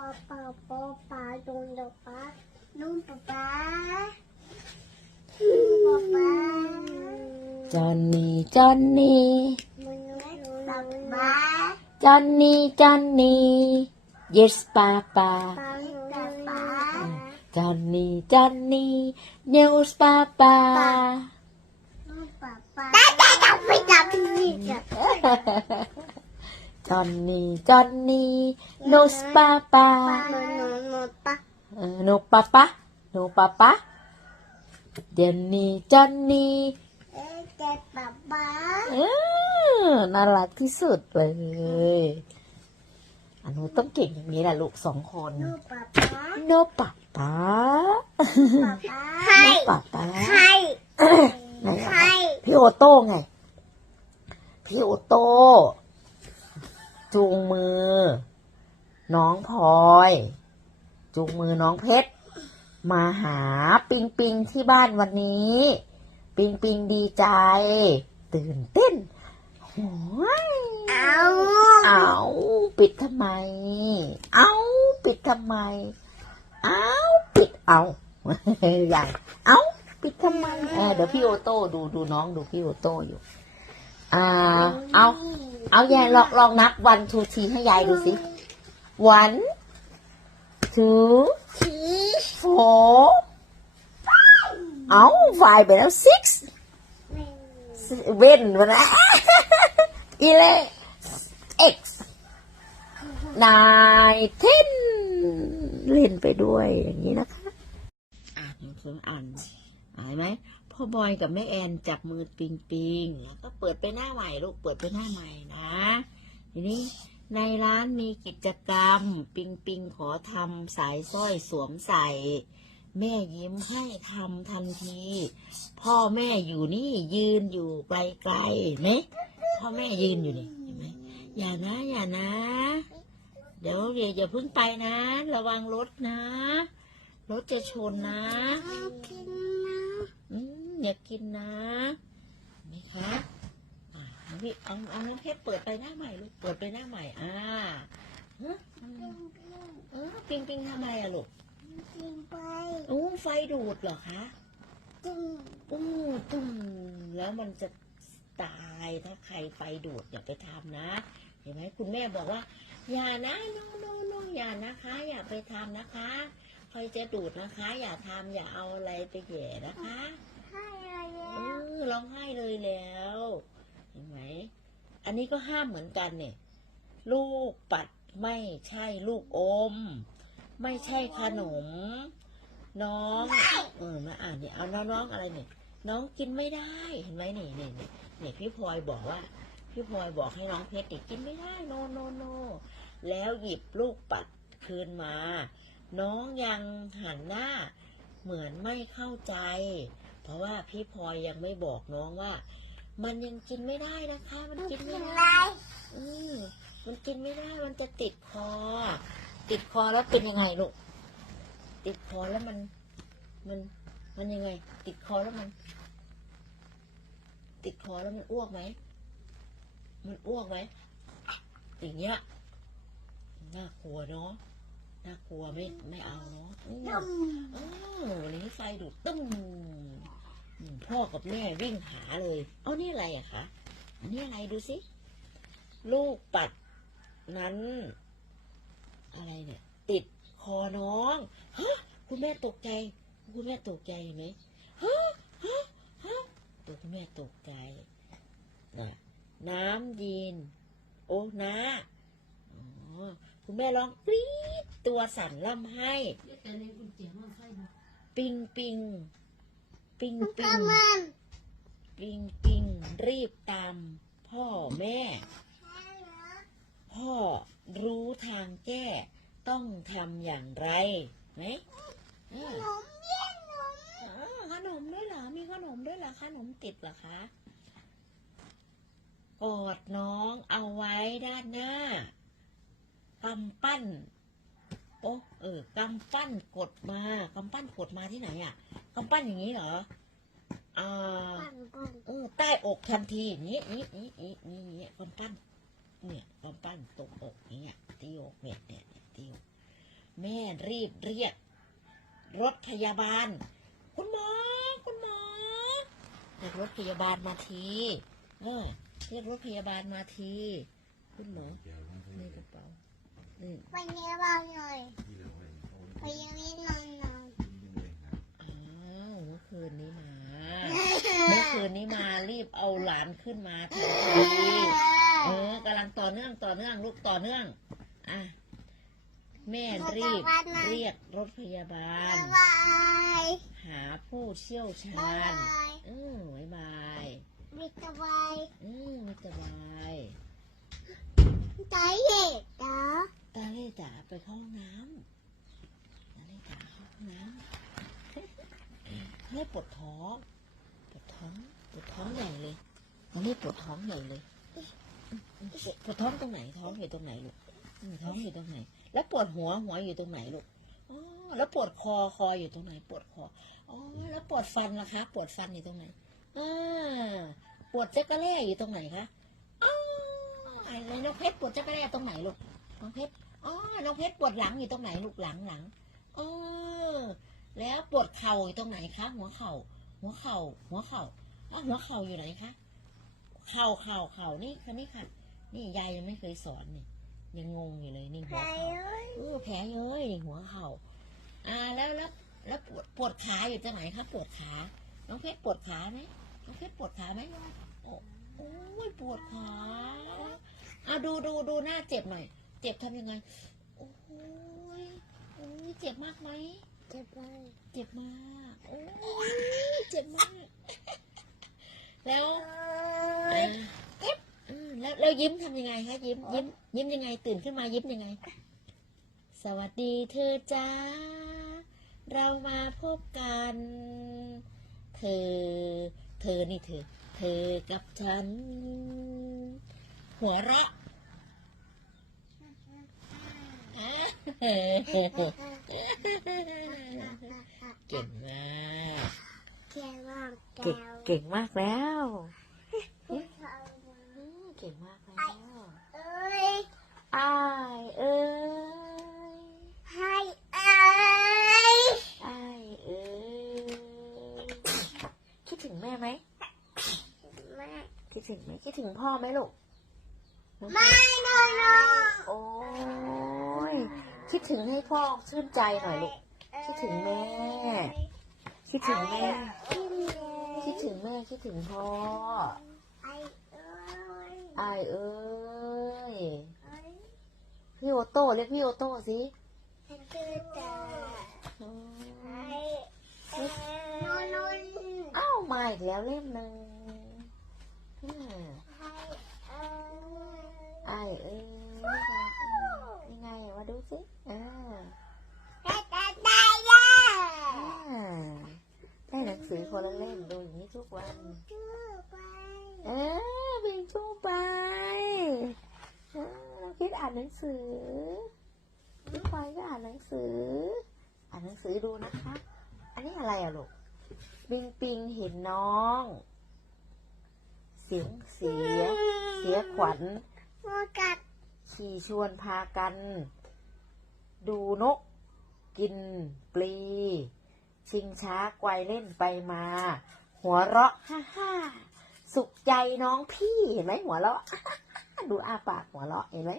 ปาปาปาปาดูดูปานุ่มปาปาปาปาจอนนี่ จอนนี่มึงปาปาจอนนี่จอนนี่ yes ป้าป้าปาปาปาจอนนี่จอนนี่ news ป้าป้าปาปาแต่แต่จับไปจับนี่จับจอนนี่จอนนี่ nose ป้าป้าปา โนโนปาเออ no ป้าป้า no ป้าป้าเดนนี่จอนนี่เอ๊ะเจ็บปาปาเออน่ารักที่สุดเลยอันนู้ต้องเก่งอย่างนี้แหละลูกสองคนนุ่มปาปาโนป้าป้าปาปาใครโนป้าป้าใครไหนอะใครพี่โอโต้ไง พี่โอโต้ จูงมือ น้องพลอย จูงมือน้องเพชร มาหาปิงปิงที่บ้านวันนี้ ปิงปิงดีใจ ตื่นเต้นโอ้ยเอาเอาปิดทำไม เอาปิดทำไม เอาปิดเอาอย่างเอาปิดทำไมเออเดี๋ยวพี่โอโต้ดูดูน้องดูพี่โอโต้อยู่ อ่า เอา เอายายลองลองนับวันทูทีให้ยายดูสิ one two ที four เอา five ไปแล้ว six เว้นมานะอีเล่ x nine ten เล่นไปด้วยอย่างนี้นะคะ อ่านหนังสืออ่านอ่านไหมพ่อบอยกับแม่แอนจับมือปิงปิงแล้วก็ เปิดไปหน้าใหม่ลูกเปิดไปหน้าใหม่นะทีนี้ในร้านมีกิจกรรม ปิงปิงขอทำสายสร้อยสวมใส่ แม่ยิ้มให้ทำทันที พ่อแม่อยู่นี่ยืนอยู่ไกลๆเห็นไหมพ่อแม่ยืนอยู่นี่เห็นไหมอย่านะอย่านะ เดี๋ยวเดี๋ยวอย่าเพิ่งไปนะ ระวังรถนะรถจะชนนะกินนะอืมอย่ากินนะเห็นไหมคะอ่าเอา พี่เอาเอาน้ำเพชรเปิดไปหน้าใหม่ลูกเปิดไปหน้าใหม่อ่าฮะเออปิงปิงทำไมอะลูกกินไปอู้ไฟดูดเหรอคะจุ่มอู้ตุ้มแล้วมันจะตายถ้าใครไฟดูดอย่าไปทำนะ เห็นไหมคุณแม่บอกว่า อย่านะโนโนโนอย่านะคะ อย่าไปทำนะคะใครจะดูดนะคะ อย่าทำอย่าเอาอะไรไปแหย่นะคะให้อะไรเอแล้วอร้องไห้เลยแล้ว เห็นไหม อันนี้ก็ห้ามเหมือนกันเนี่ย ลูกปัดไม่ใช่ลูกอม ไม่ใช่ขนม น้องเออมาอ่านเนี่ยเอาน้องน้องอะไรเนี่ย น้องกินไม่ได้เห็นไหมนี่นี่นี่เนี่ยพี่พลอยบอกว่า พี่พลอยบอกให้น้องเพชรเนี่ยกินไม่ได้โนโนโนแล้วหยิบลูกปัดคืนมา น้องยังหันหน้าเหมือนไม่เข้าใจ เพราะว่าพี่พลอยยังไม่บอกน้องว่า มันยังกินไม่ได้นะคะ มันกินกิไม่นได้อะไรอืมมันกินไม่ได้ มันจะติดคอ ติดคอแล้วเป็นยังไงลูก ติดคอแล้วมัน มัน มันยังไง ติดคอแล้วมัน ติดคอแล้วมันอ้วกไหม มันอ้วกไหมอย่างเงี้ย น่ากลัวเนาะ น่ากลัวไม่ ไม่เอาเนาะอืมจุ่มเออวันนี้ไฟดูดตึ้งอืม พ่อกับแม่วิ่งหาเลย เอานี่อะไรอะคะอันนี้อะไรดูสิ ลูกปัดนั้น อะไรเนี่ย ติดคอน้องฮะคุณแม่ตกใจ คุณแม่ตกใจเห็นไหมฮะฮะฮะตัวคุณแม่ตกใจน่ะน้ำยีน โอ้นาอ๋อคุณแม่ร้องกรี๊ดตัวสั่นล่ำให้ปิงปิง ปิงปิกางปิงปิงรีบตามพ่อแม่ พ่อรู้ทางแก้ ต้องทำอย่างไรไหมขนมเย็นนมขนมด้วยเหรอ มีขนมด้วยเหรอขนมติดเหรอคะกอดน้องเอาไว้ด้านหน้ากำปั้น โอ้เออกำปั้นกดมากำปั้นกดมาที่ไหนอะ กำปั้นอย่างนี้เหรออ่าปั่นปั่นเออใต้อกทันทีอย่างนี้นี้นี้นี้นี้นี้กำปั้น เนี่ยกำปั้นตรงอกอย่างเงี้ยที่อกเนี่ยเนี่ยเนี่ยที่อกแม่รีบเรียก รถพยาบาล คุณหมอ คุณหมอเรียกรถพยาบาลมาทีเออเรียกรถพยาบาลมาที คุณหมอในกระเป๋านี่ไปเนี้ยบ้างหน่อยไปยังนี้นอนนอนอ้าวเมื่อ คืนนี้มา เมื่อคืนนี้มารีบเอาหลานขึ้นมาทันทีเออกำลังต่อเนื่องต่อเนื่องลูกต่อเนื่อง อะ แม่รีบเรียกรถพยาบาลบายหาผู้เชี่ยวชาบาญยอืมบายบายมิตรบายอืมไม่สบาย ใจเด็กนะ ตาเล่จ๋าไปเข้าห้องน้ำตาเล่จ๋าเข้าห้องน้ำให้ปวดท้อง ปวดท้อง ปวดท้องใหญ่เลยตาเล่ ปวดท้องใหญ่เลยปวดท้องตรงไหน ท้องอยู่ตรงไหนลูกท้องอยู่ตรงไหน แล้วปวดหัวหัวอยู่ตรงไหนลูกอ๋อแล้วปวดคอคออยู่ตรงไหน ปวดคออ๋อแล้วปวดฟันล่ะคะ ปวดฟันอยู่ตรงไหนอ่าปวดจักระแล่อยู่ตรงไหนคะอ๋อไอ้น้องเพชรปวดจักระแล่ตรงไหนลูกน้องเพชรอ๋อน้องเพชรปวดหลังอยู่ตรงไหนลูกหลังหลังอ๋อแล้วปวดเข่าอยู่ตรงไหนคะ หัวเข่าหัวเข่าหัวเข่าอ๋อหัวเข่าอยู่ไหนคะ เข่าเข่าเข่านี่ค่ะนี่ค่ะ นี่ยายยังไม่เคยสอนนี่ยังงงอยู่เลยนี่ใคหัรวเข่าเอ้ยเออแผลเย้ยนี่หัวเข่าอ่าแล้วแล้วแล้วปวดปวดขาอยู่ตรงไหนคะปวดขาน้องเพชรปวดขาไหมน้องเพชรปวดขาไหมโอ้โอ้ยปวดขาอะดูดูดูหน้าเจ็บหน่อย เจ็บทำยังไงโอ้ยโอ้ยเจ็บมากไหมจะไปเจ็บมาก โอ้ยเจ็บมาก แล้วเอ่ออืมแล้วแล้วยิ้มทำ ยังไงคะยิ้มยิ้ม ยิ้มยังไง ตื่นขึ้นมายิ้มยังไง สวัสดีเธอจ้า เรามาพบกัน เธอ เธอนี่เธอ เธอกับฉัน หัวเราะอะเก่งมากแค่ว่างแก้เก่งวเก่งมากแล้ว ผู้ชาย อืมเก่งมากแล้ว เอ้ย อายเอ้ยให้เอ้ยอายเอ้ยคิดถึงแม่ไหมแม่คิดถึงไหมคิดถึงพ่อไหมลูกไม่นอนนอนโอ้ยคิดถึงให้พ่อชื่นใจหน่อยลูกคิดถึงแม่ คิดถึงแม่ คิดถึงแม่คิดถึงพ่อไอ้เอ้ยอายเอ้ยเอ้ยพี่ โอโต้เรียกพี่โอโต้สิฉันคือตาอืมไอ้เอ้ยนอนนอนอ้าวมาอีกแล้วเล่มหนึ่งอืมให้เอ้ยอายเอ้ยยังไงอะมาดูสิอ่าได้ได้ได้ได้อ่าได้หนังสือคนละเล่มดูอย่างนี้ทุกวันชื่อไปเออบิงชูไปเออน้อง คิดอ่านหนังสือพี่พลอยก็อ่านหนังสือ อ่านหนังสือดูนะคะ อันนี้อะไรอะลูกบิงปิงเห็นน้อง เสียงเสีย เสียขวัญกัสขี่ชวนพากัน ดูนก กินปลี ชิงช้าไกวเล่นไปมา หัวเราะ ฮ่าฮ่าสุขใจน้องพี่เห็นไหมหัวเราะ ดูอ้าปากหัวเราะเห็นไหม